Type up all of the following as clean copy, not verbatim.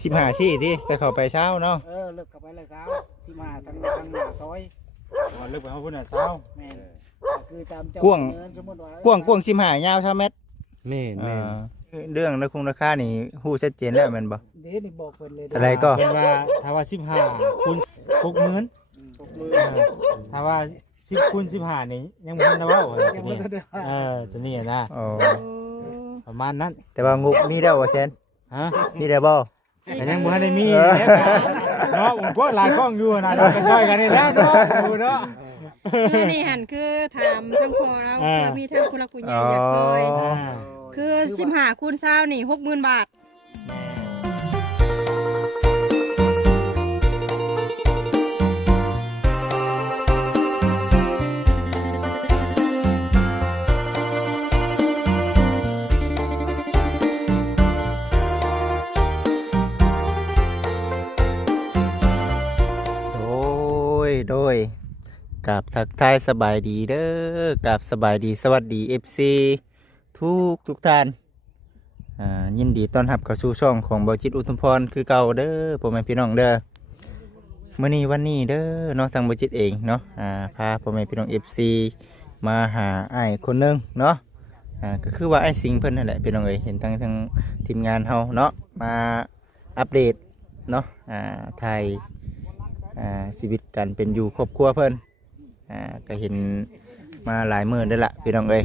15ซี่ติแต่เข้าไปเช้าเนาะเลิกเข้าไปเลยเช้าที่มาทางหน้าซอย เลิกไปเฮาพุ่นน่ะเช้าแม่นคือตามเจ้ากว้าง15ยาว3เมตรแม่นเรื่องราคานี่ฮู้ชัดเจนแล้วแม่นบ่เด้นี่บอกเพิ่นเลยอะไรก็เพิ่นว่าถ้าว่า15คูณ60,000ถ้าว่า10คูณ15นี่ยังบ่ทันได้เว้าตัวนี้นะประมาณนั้นแต่ว่างบมีแล้วบ่แซนฮะมีได้บ่แต่ยังบ่ทันได้มีเนาะผมก็หลายกล้องอยู่นะก็ช่วยกันนี่แหละเนาะดูเนาะคือนี่หันคือถามทั้งพ่อแล้วเพื่อมีทั้งผู้หลักผู้ใหญ่อยากซอยคือ15คูณ20นี่ 60,000 บาทโดยกับทักทายสบายดีเด้อกับสบายดีสวัสดี FC ทุกท่านยินดีต้อนรับเข้าสู่ช่องของบ่จิตอุทุมพรคือเก่าเด้อพ่อแม่พี่น้องเด้อมื้อนี้วันนี้เด้อเนาะทางบ่จิตเองเนาะพาพ่อแม่พี่น้อง FC มาหาอ้ายคนนึงเนาะก็คือว่าไอ้สิงห์เพิ่นนั่นแหละพี่น้องเอ้ยเห็นทางทีมงานเฮาเนาะมาอัปเดตเนาะถ่ายชีวิตกันเป็นอยู่ครอบครัวเพิ่นก็เห็นมาหลายมื้อได้ละพี่น้องเอ้ย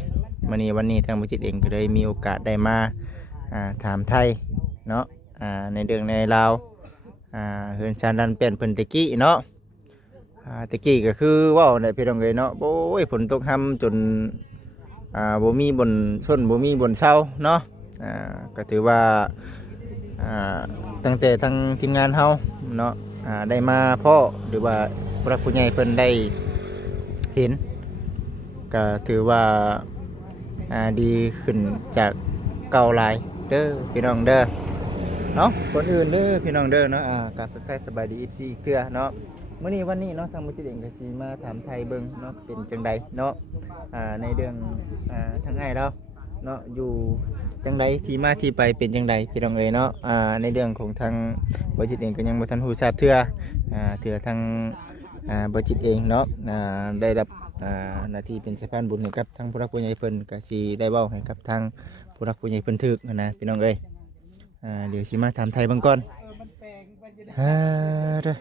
วันนี้ทางบุจิตเองก็เลยมีโอกาสได้มาถามไทยเนาะในเรื่องในราวเฮือนชานดันเปลี่ยนเพิ่นตะกี้เนาะตะกี้ก็คือว้าวได้พี่น้องเอ้ยเนาะโอ้ยฝนตกห่ำจนบ่มีบนส้นบ่มีบนเสาเนาะก็ถือว่าตั้งแต่ทางทีมงานเฮาเนาะได้มาพ่อหรือว่าผู้รักผู้ใหญ่เพิ่นได้เห็นก็ถือว่าดีขึ้นจากเก่าหลายเด้อพี่น้องเด้อเนาะคนอื่นเด้อพี่น้องเด้อเนาะกับทักทายสบายดีอีกทีเทื่อเนาะมื้อนี้วันนี้เนาะทางมุจิเองก็สิมาถามไทยเบิ่งเนาะเป็นจังใดเนาะในเรื่องทางอ้ายเราเนาะอยู่จังใดที่มาที่ไปเป็นจังใดพี่น้องเอ๋ยเนาะในเรื่องของทางบริษัทเองก็ยังบ่ทันฮู้ทราบเทื่อทางบริษัทเองเนาะได้รับหน้าที่เป็นสะพานบุญให้กับทางผู้รักผู้ใหญ่เพิ่นก็สิได้เว้าให้กับทางผู้รักผู้ใหญ่เพิ่นถึกนะพี่น้องเอ๋ยเดี๋ยวสิมาถามไทยเบิ่งก่อนเด้อ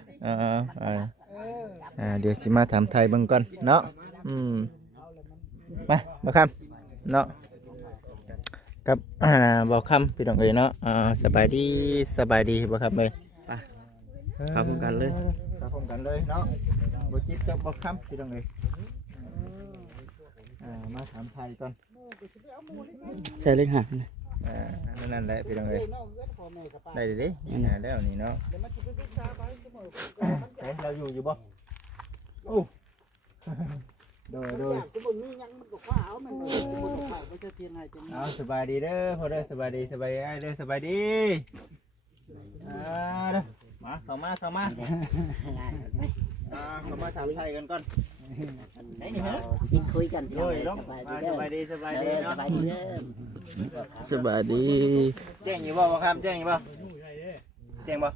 เดี๋ยวสิมาถามไทยเบิ่งก่อนเนาะมาครับเนาะครับบอกคำพี่น้องเอ๋ยเนาะสบายดีบอกคำเลยครับพร้อมกันเลยครับพร้อมกันเลยเนาะบอกจิตกับบอกคำพี่น้องเอ๋ยมาถามไทยก่อนใช่เล็กหานั่นแหละพี่น้องเอ๋ยได้ดิแล้วนี่เนาะเราอยู่บ่โอ้โดยสบายดีเด้อพอเด้อสบายดีเด้อสบายดีเด้อมาเข้ามาถามไทยกันก่อนกินคุยกันสบายดีเนาะสบายดีแจ้งอยู่บ่ครับแจ้งอยู่บ่แจ้งบ่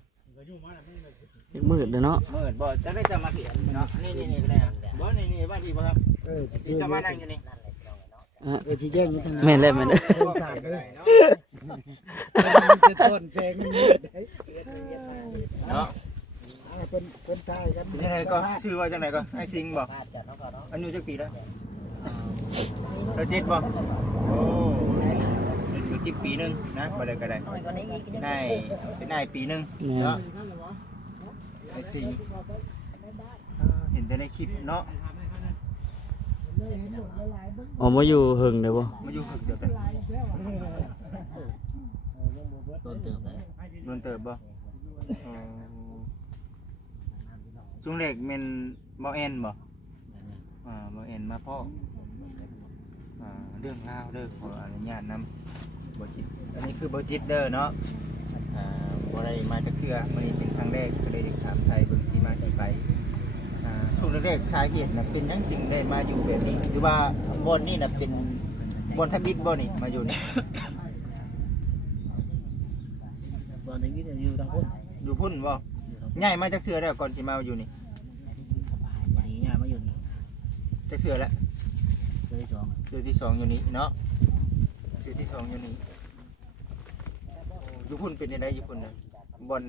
มืดเลยเนาะมืดบ่จะได้จำมาเขียนเนาะนี่ก็ได้บ่นี่บ้านที่บ่ครับที่จะมานั่งอยู่นี่ที่แจ้งอยู่ทางนั้นแม่นเลยต้นแสงเนาะเป็นตายกันยังไงก็ชื่อว่าจังไหนก็ให้ซิงบ่อายุจักปีแล้วเรา7บ่โอ้อยู่10ปีนึงนะบ่ได้ก็ได้ได้ปีนึงเนาะไอ้สิงเห็นแต่ในคลิปเนาะมาอยู่หึงได้บ่มาอยู่หึงเดี๋ยวกันโดนเติบบ่ช่วงแรกแม่นบ่แอนบ่บ่แอนมาพ่อเรื่องราวเด้อขออนุญาตนำบ่จิตอันนี้คือบ่จิตเด้อเนาะบ่ได้มาจากเทื่อมื้อนี้เป็นครั้งแรกก็เลยได้ถามไทยเบิ่งที่มาที่ไปช่วงแรกสาเหตุน่ะเป็นหยังจึงได้มาอยู่แบบนี้หรือว่าบ่อนนี่น่ะเป็นบ่อนทับอิฐบ่นี่มาอยู่นี่บ่อนทับอิฐ อยู่ทางพุ่น อยู่พุ่นบ่ย้ายมาจากเทื่อแล้วก่อนสิมาอยู่นี่ สบายวันนี้ย่ามาอยู่นี่ จากเทื่อแล้ว เคยสอง เทื่อที่สองอยู่นี่เนาะเทื่อที่สองอยู่นี่อยู่พุ่นเป็นจังไดอยู่พุ่นน่ะบ่อน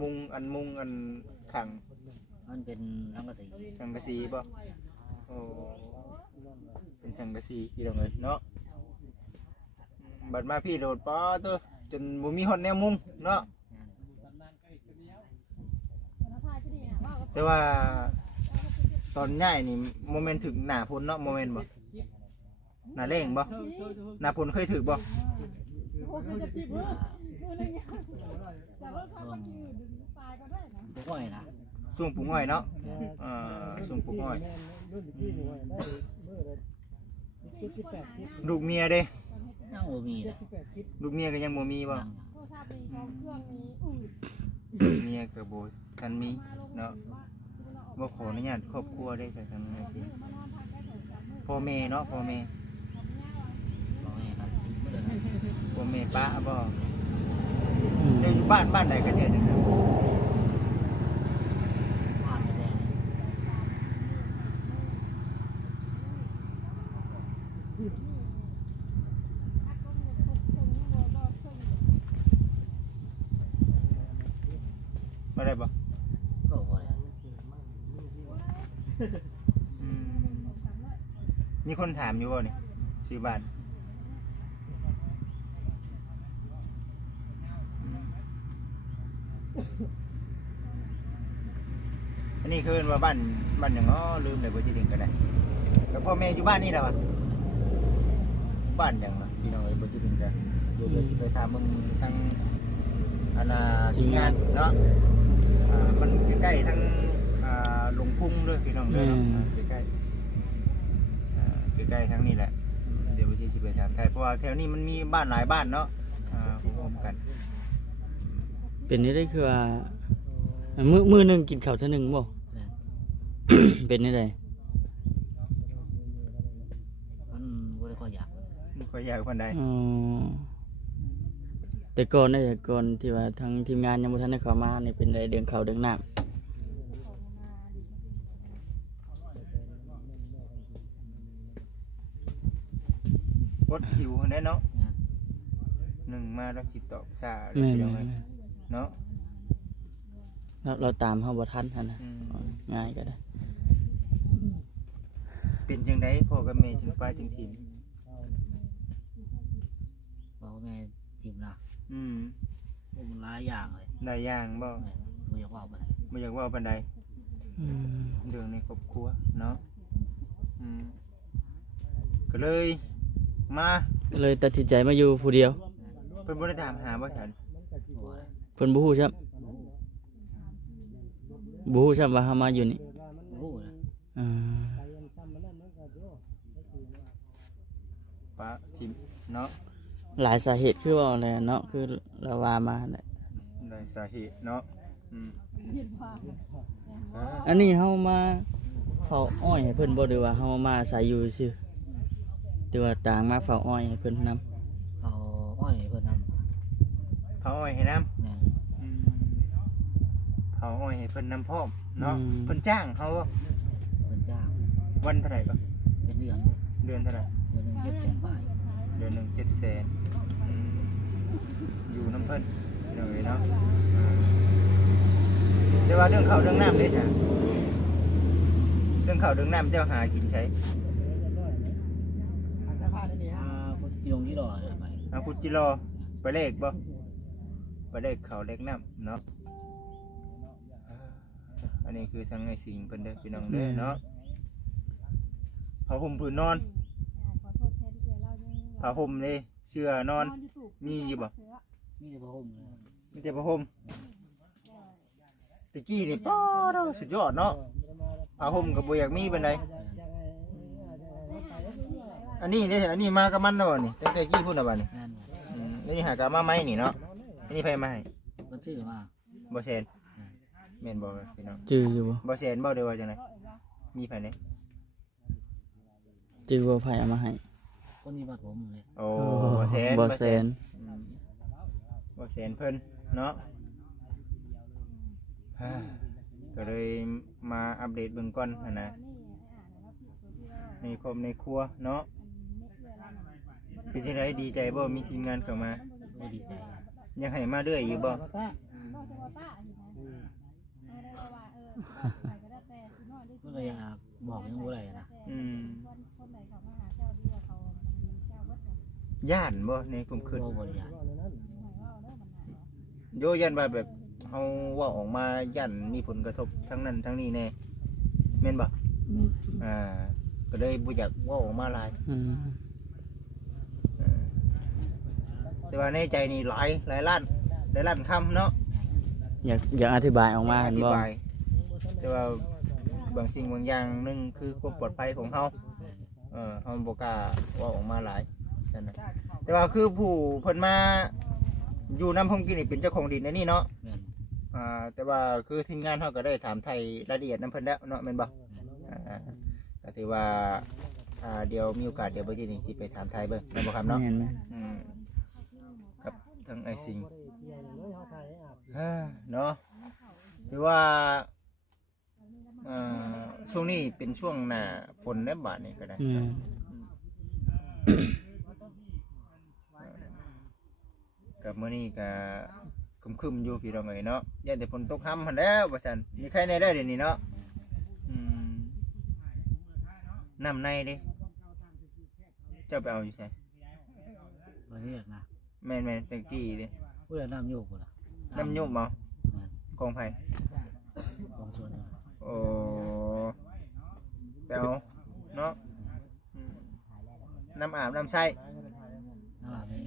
มุงอันขัง มันเป็นทั้งกระสี สังกะสีบ่โอ้เป็นสังกะสีพี่น้องเอ้ยเนาะบัดมาพี่โดดป้อตัวจนบ่มีฮอดแนวมุงเนาะแต่ว่าตอนย้ายนี่โมเมนต์ถึงหน้าพ้นเนาะโมเมนต์บ่หน้าแรงบ่หน้าพ้นเคยถึกบ่ บุกไว้นะ ช่วงปลูกอ้อยเนาะช่วงปลูกอ้อยลูกเมียเด้ ยังบ่มีนะ ลูกเมียก็ยังบ่มีบ่เมียก็บ่ทันมีเนาะบ่ขออนุญาตครอบครัวได้สักครั้งหนึ่งสิพ่อแม่เนาะพ่อแม่ บ่ให้ครับ พ่อแม่ป้าบ่เจ้าอยู่บ้านใดกันแท้จังครับ บ้านแท้ บ่ได้บ่ ก็บ่ได้ อืมมีคนถามอยู่บ่นี่ชื่อบ้านอันนี้คือว่าบ้านหยังลืมเลยบ่สิถึงก็ได้แต่พ่อแม่อยู่บ้านนี่แหละวะบ้านหยังล่ะพี่น้องเอ้ยบ่สิถึงก็เดี๋ยวสิไปถามมึงทางทีมงานเนาะมันใกล้ๆทั้งหลวงพุ่งด้วยพี่น้องเด้อใกล้ๆใกล้ๆทั้งนี้แหละเดี๋ยวสิไปถามไทยเพราะว่าแถวนี้มันมีบ้านหลายบ้านเนาะพร้อมกัน เป็นนี่ได้คือว่ามือหนึงกินข้าวเท่านึงบ่ เป็นนี่ได้ มันบ่ได้ค่อยอยาก ไม่ค่อยอยากคนใด อ๋อแต่ก่อนได้ก่อนที่ว่าทางทีมงานยังบ่ทันได้เข้ามานี่เป็นได้เดืองข้าวเดืองน้ำ กดหิวแน่เนาะหนึ่งมาแล้วสิตอบซาเลย แม่ พี่น้องเอ้ย ๆ เนาะ เราตามเฮาบ่ทันหั่นนะ อืม ง่ายก็ได้ เป็นจังไดพ่อกับแม่จึงป้าจึงถิ่น บ่แม่ทีมนะ อืม มันหลายอย่างเลย ได้อย่างบ่ บ่อยากว่าบ่ได้ ไม่อยากว่าปานใด อืม เรื่องในครอบครัวเนาะอืมก็เลยมา ก็เลยตัดสินใจมาอยู่ผู้เดียว เพิ่นบ่ได้ถามหาบ่ฉัน บ่ได้ เพิ่นบ่ฮู้ครับบ่ฮู้ครับว่าเฮามาอยู่นี่ บ่รู้นะ อ่า ป้าทิมเนาะ หลายสาเหตุคือว่าแหละเนาะคือเราว่ามาแหละ ได้สาเหตุเนาะอืม อันนี้เฮามาเฝ้าอ้อยให้เพิ่นบ่หรือว่าเฮามาอาศัยอยู่ซื่อหรือว่าต่างมาเฝ้าอ้อยให้เพิ่นนำ เขาอ้อยเพิ่นนำ เผาอ้อยให้น้ำ แม่น อืมเผาอ้อยให้เพิ่นนำพร้อมเนาะเพิ่นจ้างเฮาบ่ เพิ่นจ้าง วันเท่าไหร่ก็ เป็นเรื่อง เดือนเท่าไหร่ เดือนหนึง700,000บาท เดือนหนึง700,000อยู่น้ำเพิ่นเลยเนาะแต่ว่าเรื่องข้าวเรื่องน้ำเด้จ้ะเรื่องข้าวเรื่องน้ำเจ้าหากินใช้ คนที่ลงที่รอเนี่ยไป เอาคุจิโร่ไปเลขบ่ไปเลขข้าวเลขน้ำเนาะอันนี้คือทางไอ้สิงเพิ่นเด้อพี่น้องเด้อเนาะผ้าห่มผืนนอนผ้าห่มเลยเสื้อนอนมีอยู่บ่ นี่จะบ่ห่มเลย มีแต่ผ้าห่มตะกี้นี่ป้อดสุดยอดเนาะผ้าห่มก็บ่อยากมีปานใดอันนี้เด้อันนี้มากับมันเนาะนี่ตั้งแต่กี้พุ่นน่ะบัดนี้ แม่น อันนี้หากะมาใหม่นี่เนาะอันนี้ไผมาให้ เพิ่นชื่อว่า บ่แซนแม่นบ่พี่น้อง จื้ออยู่บ่ บ่แซนบ่เด้อว่าจังไดมีไผไหน จื้อว่าไผเอามาให้ คนที่บ้านผมเลย โอ้บ่แซน บ่แซน อืมบ่แซนเพิ่น เนาะก็เลยมาอัปเดตเบื้องก่อนนะในครอบในครัวเนาะเป็นจังไดดีใจบ่มีทีมงานเข้ามา ก็ดีใจ ยังให้มาเรื่อยอยู่บ่ ก็เลยอยากบอกยังบ่ได้นะ ย่านบ่ในกลุ่มคืน บ่ได้อยาก โยยันว่าแบบเฮาเว่าออกมาย่านมีผลกระทบทั้งนั้นทั้งนี้แน่แม่นบ่ก็เลยบ่อยากเว่าออกมาหลาย แต่ว่าในใจนี่หลายล้านได้ล้านคำเนาะ อยากอธิบายออกมา อ เห็น ธิ บ่ บายแต่ว่าบางสิ่งบางอย่างหนึงคือความปลอดภัยของเฮาเฮาบ่กล้าเว่าออกมาหลายซั่นน่ะแต่ว่าคือผู้เพิ่นมาอยู่นำพงกินนี่เป็นเจ้าของดินในนี่เนาะ แม่น แต่ว่าคือทีมงานเฮาก็ได้ถามไทยรายละเอียดนำเพิ่นแล้วเนาะแม่นบ่ก็ถือว่าเดี๋ยวมีโอกาสเดี๋ยวบ่ทีนี้สิไปถามไทยเบิ่งแม่นบ่ครับเนาะ แม่นไหม กับทั้งไอซิงเนาะถือว่าช่วงนี้เป็นช่วงหน้าฝนและบาดนี่ก็ได้กับมื้อนี้ก็ครึมๆอยู่พี่น้องเอ้ยเนาะอย่าแต่ฝนตกค่ำหั่นแล้วว่าซั่นมีใครในได้เดี๋ยวนี้เนาะน้ำในเด้เจ้าไปเอาอยู่ไส บ่เรียกนะ แม่นๆจังกี้เด้ ผู้ใดน้ำโยกพุ่นล่ะ น้ำยุ่มเอา แม่น กองไผ่ ของส่วน โอ้ไปเอาเนาะน้ำอาบน้ำใส่ น้ำอาบนี่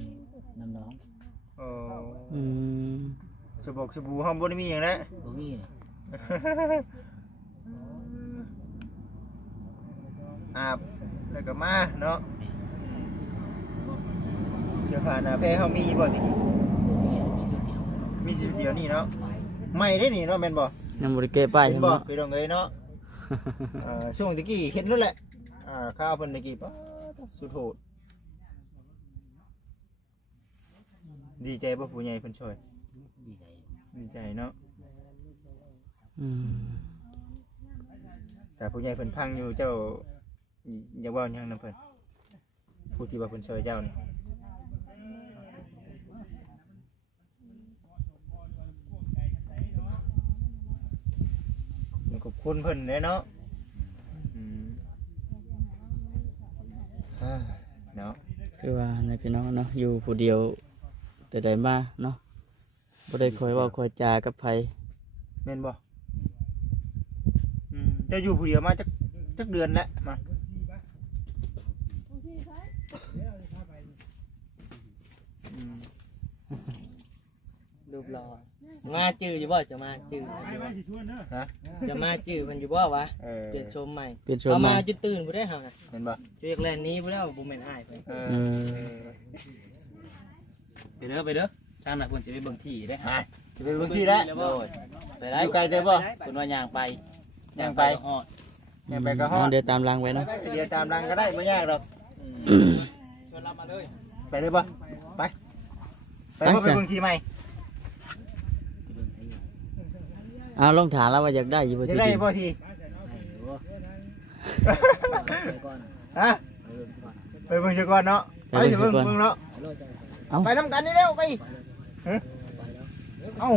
น้ำน้อง โอ้ สบกสบู่ห้องบนมีอย่างนั้น บ่มีนี่ อาบแล้วก็มาเนาะเสื้อผ้าหน้าแพรเขามีบ่ติ บ่มีจุดเดียว มีสิเดียวนี่เนาะไม่ได้นี่เนาะแม่นบ่ ยังบ่ได้แก้ป้าย เห็ ใช่ น ไหม บ่พี่น้องเอ้ยเนาะช่วงตะกี้เห็นนั่นแหละข้าวเพิ่นตะกี้ปะสุดโหดดีใจบ่ผู้ใหญ่เพิ่นช่วย ดีใจ ดีใจเนาะแต่ผู้ใหญ่เพิ่นพังอยู่เจ้าอย่าเว้าหยังนำเพิ่นผู้ที่ว่าเพิ่นช่วยเจ้านี่ขอบคุณเพิ่นเลยเนาะเนาะ คือว่าในพี่น้องเนาะอยู่ผู้เดียวแต่ใดมาเนาะบ่ได้คอยเว้าคอยจากับไผ แม่นบ่เจะอยู่ผู้เดียวมาจักเดือนแล้วมารูปหล่อมาจื้ออยู่บ่จะมาจื้อฮะ จะมาจื้อเพิ่นอยู่บ่วะเปลี่ยนชมใหม่ เปลี่ยนชม เอา ใหม่ มาจุตื่นบ่ได้เฮาน่ะ เห็นบ่ เรียกแลนนี้บ่ได้บ่แม่นอ้ายเพิ่น ไปเด้อทางน่ะเพิ่นสิไปเบิ่งที่เด้สิไป เบิ่ เบิ่ ง ง ที่ ที่ แล้ แล้ว ว ไปได้ อยู่ไกลเด้อบ่ เพิ่นว่าย่างไป ย่างไป ฮอด ย่างไปก็ฮอด เดี๋ยวตามรังไว้เนาะ เดี๋ยวตามรังก็ได้ไม่ยากหรอก ชวนเรามาเลย ไปเลยบ่ไปบ่ไปเบิ่งที่ใหม่ เอาลองถามแล้วว่าอยากได้อยู่บ่ จะ ที่ ได้ ดิน บ่ที ไปก่อน ฮะไปเบิ่งซะก่อนเนาะไปสิเบิ่งเนาะ ไปเลยจัง เอา ไปนำกันนี่เร็วไปเอ้า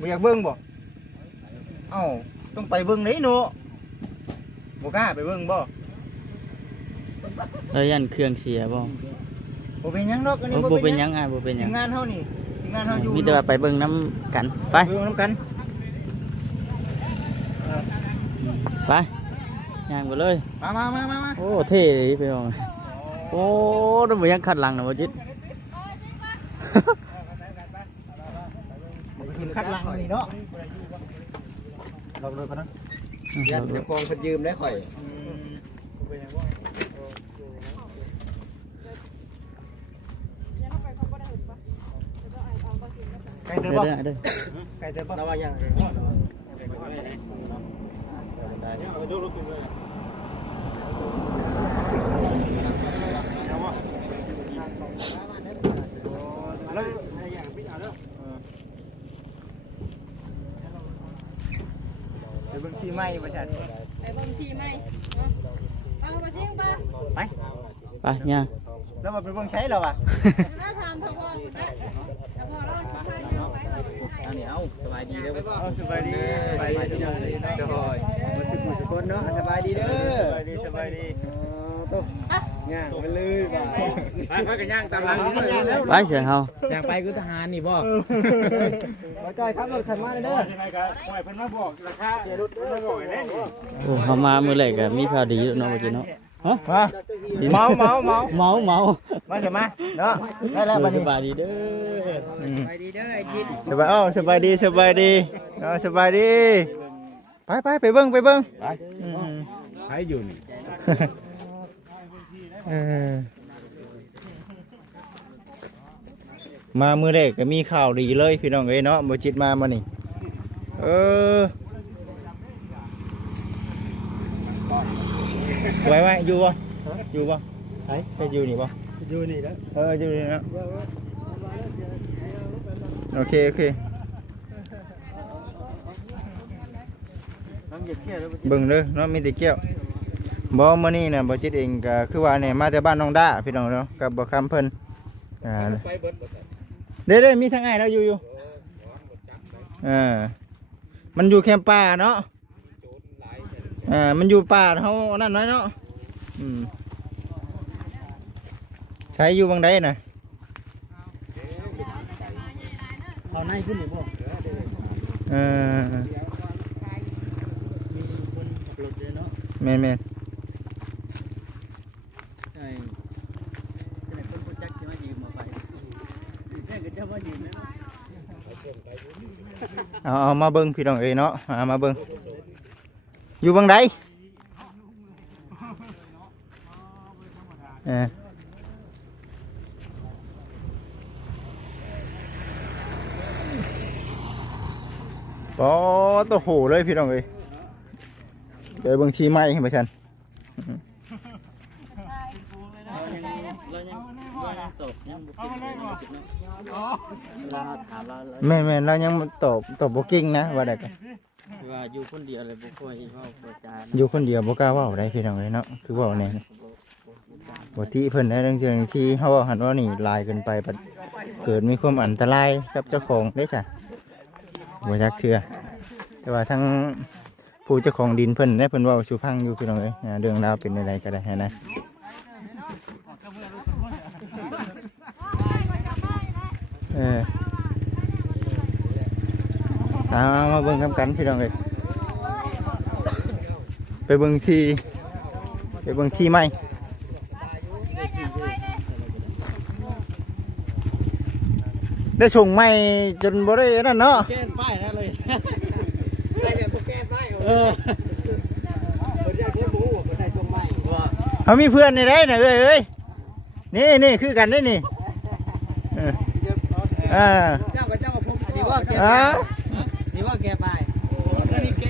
บ่อยากเบิ่งบ่เอ้าต้องไปเบิ่งไหนเนาะบ่กล้าไปเบิ่งบ่ แล้วยันเครื่องเสียบ่ บ่เป็นหยังดอกอันนี้ บ่เป็นหยังอ้ายบ่เป็นห ที ยัง มงานเฮานี่ทีมงานเฮาอยู่ มีแต่ว่าไปเบิ่งน้ำกันไป เบิ่งนำกัน ไปย่างไปเลย มา โอ้เท่เลยไปมองโอ้นั่นบ่ยังขัดหลังนะบ่จิต ทีมคัดหลังนี่เนาะลองเลยพะนะยันจะกองเพิ่นยืมได้ข่อยไก่เด้อบ่ เด้อ ไก่เด้อบ่ระวังอย่าง ใหม่บ่ซั่น ไปเบิ่งที่ไหมเนาะเอาไปซิ่งไป ไป ไปย่าง แล้วมาไปเบิ่งใช้แล้วอ่ะ น่าทำทั้งพ่อคุณนะทั้งพ่อเราจะพาเไปเลย เอาเหนียวสบายดีเด้อ สบายดีสบายดีเนาะเจ้าหอยมาทุกผู้ทุกคนเนาะสบายดีเด้อสบายดีสบายดีตุ๊ย่างไปเลยไปกันย่างตามหลัง ไปเฉยเฮา อยากไปคือทหารนี่บ่ มาจอยครับรถคันมาเด้อยังไงก็ปล่อยเพิ่นมาบอกราคาเดี๋ยวรถเพิ่นมาบอกให้ได้นี่ โอ้เฮามามื้อแรกก็มีข่าวดีแล้วเนาะว่าจิเนาะฮะ เมาเมาเมา เมาเมา มาใช่ไหมเนาะได้แล้วบัด ส นี้ บายดีเด้อ สบายดีเด้อไอ้จิตสบายสบายดีสบายดีเนาะสบายดีไปเบิ่งไปเบิ่งไปให้อยู่นี่มามื้อแรกก็มีข่าวดีเลยพี่น้องเอ้ยเนาะบ่จิตมามื้อนี้ไว้อยู่บ่อยู่บ่ไปอยู่นี่บ่อยู่นี่แล้วอยู่นี่แล้วโอเคเบิ่งเด้อเนาะมีแต่เกี้ยวบ่มื้อนี้น่ะบ่จิตเองก็คือว่าเนี่ยมาแต่บ้านน้องด้าพี่น้องเนาะกับบ่คำเพิ่นเด้มีทางอ้ายเราอยู่มันอยู่แคมป์ป่าเนาะมันอยู่ป่าเฮานั่นน้อยเนาะใช้อยู่บางใดน่ะ เอาในขึ้นนี่บ่ แม่น ใช่แต่คนบ่จักสิมายืมมาไปแม่ก็จะมายืมนะ เอามาเบิ่งพี่น้องเอ้ยเนาะมาเบิ่งอยู่บางใดโอ้ตัวโหเลยพี่น้องเอ้ยเดี๋ยวเบิ่งทีไม้ให้มาชัน เรายังตกยังบ่กินเราถามเรา แม่นเรายังตอบบ่เก่งนะว่าได้กัน ว่าอยู่คนเดียวเลยบ่ค่อยเว้าบ่จา อยู่คนเดียวบ่กล้าเว้าได้พี่น้องเอ้ยเนาะคือเว้าแน่บ่ที่เพิ่นได้เรื่องที่เฮาหันว่านี่ลายเกินไปเกิดมีความอันตรายกับเจ้าของได้จ้ะบ่จักเทื่อแต่ว่าทั้งผู้เจ้าของดินเพิ่นได้เพิ่นเว้าสู่พังอยู่พี่น้องเอ้ยเรื่องราวเป็นอะไรก็ได้นะมาเบิ่งกันพี่น้องเอ้ยไปเบิ่งที่ใหม่ได้ส่งใหม่จนบ่ได้นั่นเนาะ แก้ป้ายนั่นเลย เขามีเพื่อนในได้นะเอ้ยนี่คือกันได้นี่เจ้ากับผมอันนี้ว่าแกนี่ว่าแกป้ายอันนี้แก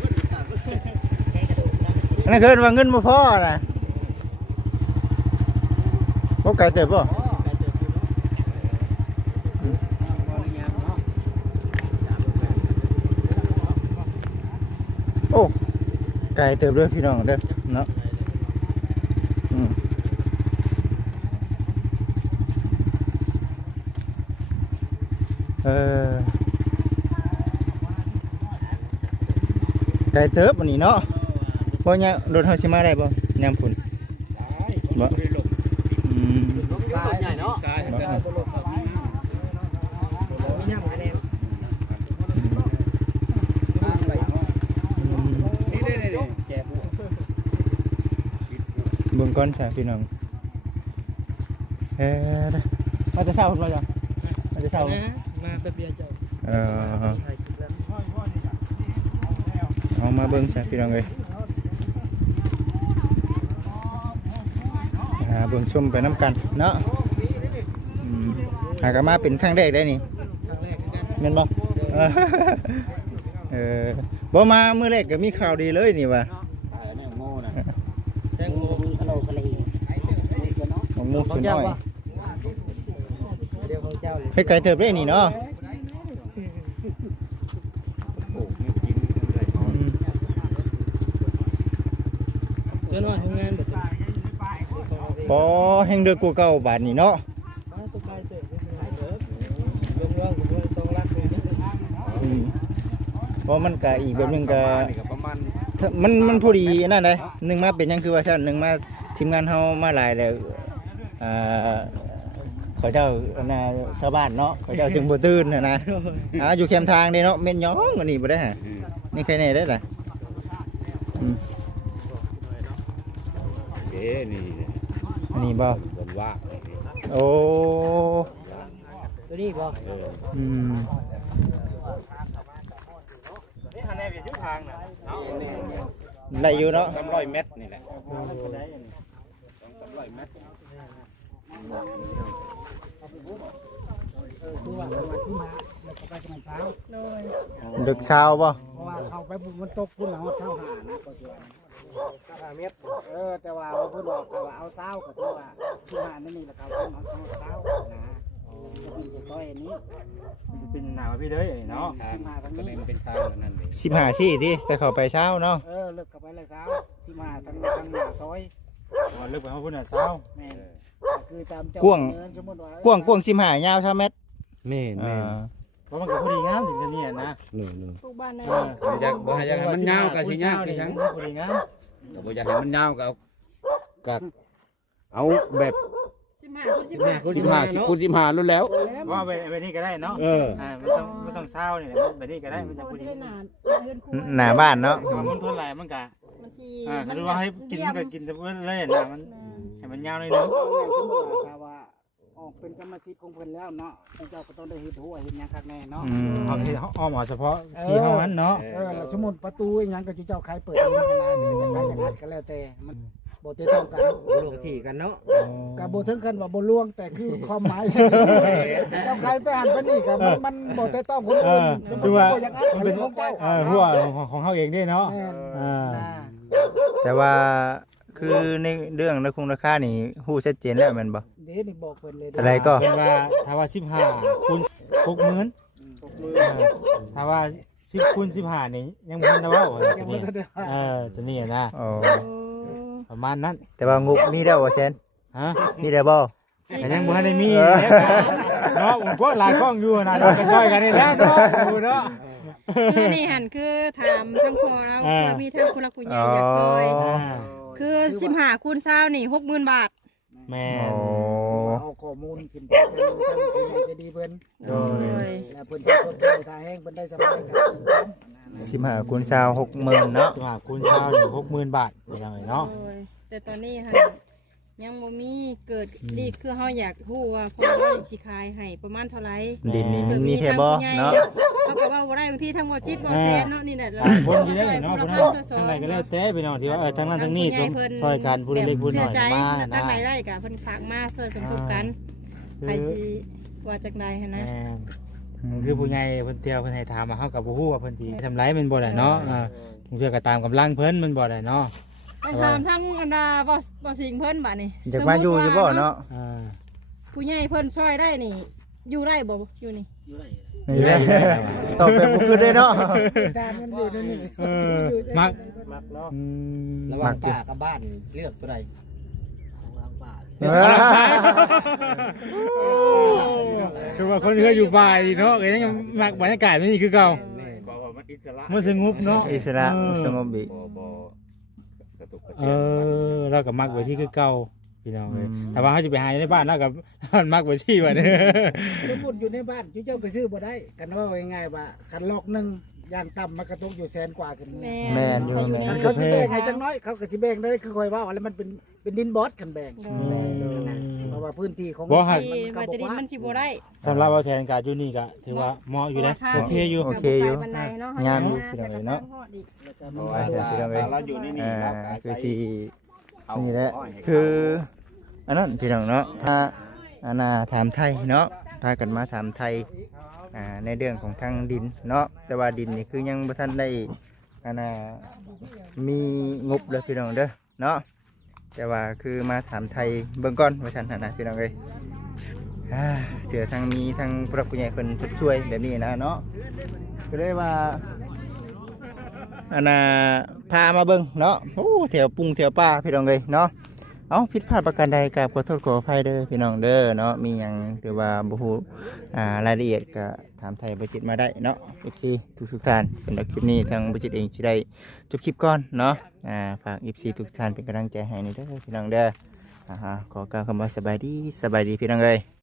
เพิ่นตัด นั่นคือว่าเงินบ่พอน่ะบ่ไกลเติบบ่โอ้ไกลเติบด้วยพี่น้องเด้อเนาะไกลเติบอันนี้เนาะบ่เนี่ยรถเฮาสิมาได้บ่ยามพุ่นบ่ใหญ่เนาะเบิ่งก่อนจ้ะพี่น้องมาจะเช้าพุ่นบ่จ้ะมาจะเช้ามาแป๊บเดียวเจ้าเอามาเบิ่งจ้ะพี่น้องเอ้ยเบิ่งชมไปน้ำกันเนาะหากมาเป็นครั้งแรกได้นี่แม่นบ่บ่มามื้อแรกก็มีข่าวดีเลยนี่ว่ะ เนี่ยโง่นะแซงโง่ขนมขนม ของหมูขึ้นหน่อย เดี๋ยวของเจ้าเลย ให้ไกลเติบได้นี่เนาะ เชิญว่าทำงานแบบ ปอแห่งเดือกกว่าเก่าบาทนี่เนาะ สบายเตะเรื่องผม2 ลักเลย เพราะมันก็อีกแบบหนึงก็ ประมาณ มันพอดีนั่นเลยหนึ่งมาเป็นหยังคือว่าชั้นหนึ่งมาทีมงานเฮามาหลายแล้วเขาเจ้าชาวบ้านเนาะเขาเจ้าจึงบ่ตื่นนะอยู่แคมทางเด้เนาะเม่นย้องอันนี้บ่ได้ฮะนี่ใครแน่ได้ล่ะ นี่ อันนี้บ่ บนว่า โอ้ ตัวนี้บ่ อืม นี่ทางไหนเป็นยุทางน่ะ ได้อยู่เนาะ 300 เมตรนี่แหละ200 เมตร ดึกเช้าบ่ เพราะว่าเข้าไปมันตกพุ่นแล้วเช้าหานะก็คือ5 เมตรแต่ว่าเพิ่นบอกว่าเอาเช้าก็คือว่าชิหานั่นนี่แล้วเขาเพิ่นเอาเช้านะจะเป็นซอยอันนี้ เป็นหน้าพี่เด้อเนาะ ชิหาทาง ก็ นี้ เลยมันเป็นทางนั่นเลย 15ซี่ติแต่เข้าไปเช้าเนาะ เลิกเข้าไปเลยเช้าชิหาทางหน้าซอย ว่าลึกไปเฮาพุ่นน่ะเช้า แม่คือตามเจ้าสมมุติว่าก ว้าง15ยาว3เมตร แม่แม่ เพราะมันก็พอดีงามถึงจะนี่นะ หนู ทุกบ้านใน อยากบ่อยากให้มันยาวก็สิยากคือจัง พอดีงาม ก็บ่อยากให้มันยาวก็เอาแบบ 15 คูณ 15คูณ15รุ่นแล้ว ว่าไปนี่ก็ได้เนาะ มันต้องเช้านี่แหละไปนี่ก็ได้มันจะพอดี ได้หนาเงินคู่ หน้าบ้านเนาะ มันทนหลายมันก็ บางที คือว่าให้กินมันก็กินแต่เลยนะมันให้มันยาวหน่อยนึง สมมุติว่าออกเป็นกรรมสิทธิ์ของเพิ่นแล้วเนาะเจ้าก็ต้องได้เฮ็ดหัวเฮ็ดหยังคักแน่เนาะ เอาที่อ้อมเฉพาะที่เฮานั้นเนาะ แล้วสมมุติประตูอหยังก็เจ้าใครเปิดเองก็ได้จะใครอย่างนั้นก็แล้วแต่มันบ่ได้ต้องกัน ลงที่กันเนาะ ก็บ่ถึงกันว่าบ่ล่วงแต่คือความหมายเจ้าใครไปหันไปนี่ก็มันบ่ได้ต้องคนอื่นสมมุติว่าบ่อย่างนั้นเป็นของเจ้า หัวของเฮาเองด้วยเนาะ แม่นนะ แต่ว่าคือในเรื่องราคงราคานี่ฮู้ชัดเจนแล้วแม่นบ่ เดี๋ยวนี่บอกเพิ่นเลย อะไรก็ เป็นว่าถ้าว่า15คูณ60,000ถ้าว่า10คูณ15นี่ยังบ่ทันได้เว้าตัวนี้ตัวนี้นะ อ๋อ ประมาณนั้น แต่ว่างบมีแล้วว่าแซน ฮะ มีแล้วบ่ แต่ยังบ่ทันได้มีเนาะผมพวกหลายกล้องอยู่นะก็ช่วยกันนี่แหละเนาะดูเนาะ คือนี่หันคือถามทั้งพ่อเราเพื่อมีทั้งผู้หลักผู้ใหญ่อยากซอยคือ15 คูณ20นี่ 60,000 บาท แม่ อ๋อ เอาข้อมูลขึ้นไปให้ท่านผู้ใหญ่ใจดีเพิ่น โดย แล้วเพิ่นจะสดใสทาแห้งเพิ่นได้สบายกัน 15คูณ20 60,000เนาะ 15คูณ20นี่60,000 บาทนี่เนาะ โดยแต่ตอนนี้หันยังบ่มีเกิดนี่คือเฮาอยากฮู้ว่าพอเราสิขายให้ประมาณเท่าไหร่ ดินนี่มันมีแท้บ่เนาะ เขาก็ว่าบ่ได้บางทีทั้งบ่จิตบ่แสนเนาะนี่แหละ คนอยู่ได้เนาะคนนั้นทั้งไหนก็แล้วแต่พี่น้องที่ว่าทั้งนั้นทั้งนี้ช่วยกันผู้เล็กผู้น้อยมา ทั้ นะ งไหนได้ก็เพิ่นฝากมาช่วยสมทบกันไปสิว่าจักใดหั่นนะ คือผู้ใหญ่เพิ่นเตียวเพิ่นให้ถามมาเฮากับบ่ฮู้ว่าเพิ่นสิทำไรมันบ่ได้เนาะเทื่อก็ตามกำลังเพิ่นมันบ่ได้เนาะ ไปถามทั้งอันดาบ่สิงเพิ่นบัดนี้ อยากมาอยู่อยู่บ่เนาะ ผู้ใหญ่เพิ่นช่วยได้นี่อยู่ได้บ่อยู่นี่ นี่แหละตอบแบบบ่คือได้เนาะ ตามมันอยู่นั่นนี่ มัก เนาะ ระ ระ ห ห ว่า ว่าง ง ป่า ป่ากับบ้านเลือกตัวใด คือว่าคนเคยอยู่ป่าดีเนาะก็ยังมักบรรยากาศนี่คือเก่า บอกว่ามันอิสระ มันสงบเนาะ อิสระสงบอีก บ่กระตุกกระ เอ เตียน เราก็มักไว้ที่คือเก่าพี่น้องเอ้ยแต่ว่าเขาจะไปหาในบ้านแล้วก็มักไว้ที่ว่าเนี่ย สมมุติอยู่ในบ้านเจ้าก็ซื้อบ่ได้กันว่าง่ายๆว่าคันลอกนึงอย่างต่ำมันกระตกอยู่แสนกว่าขึ้นมา แม่นอยู่แม่น เขาสิแบ่งให้จังน้อยเขาก็สิแบ่งได้คือคอยว่าแล้วมันเป็นดินบอสกันแบ่งเพราะว่าพื้นที่ของ ที่ว่าจะดินมันสิบ่ได้ สำหรับเราแทนการอยู่นี่ก็ถือว่าเหมาะอยู่นะโอเคอยู่ โอเคอยู่ บันไดเนาะ งามอยู่พี่น้องเอ้ยเนาะ เพราะว่าเราอยู่นี่นี่เราก็ คือ ใช้ สิ เอา นี่แหละคืออันนั้นพี่น้องเนาะถ้าอันน่ะถามไทยเนาะพากันมาถามไทยในเรื่องของทางดินเนาะแต่ว่าดินนี่คือยังบ่ทันได้อันน่ะมีงบเลยพี่น้องเด้อเนาะแต่ว่าคือมาถามไทยเบิ่งก่อนว่าซั่นหั่นนะพี่น้องเอ้ยเจอทางมีทางผู้รักผู้ใหญ่เพิ่นช่วยแบบนี้นะเนาะก็เลยว่า อันน่ะพามาเบิ่งเนาะโอ้แถวปุงแถวป่าพี่น้องเลยเนาะเอาผิดพลาดประการใดกับขอโทษขออภัยเด้อพี่น้องเด้อเนาะมีหยังหรือว่าบ่ฮู้รายละเอียดก็ถามไทยบัจิตมาได้เนาะ FC ทุกท่านสำหรับคลิปนี้ทางบัจิตเองสิได้จบคลิปก่อนเนาะฝาก FC ทุกท่านเป็นกำลังใจให้นี่เด้อพี่น้องเด้อขอกล่าวคำว่าสบายดีพี่น้องเอ้ย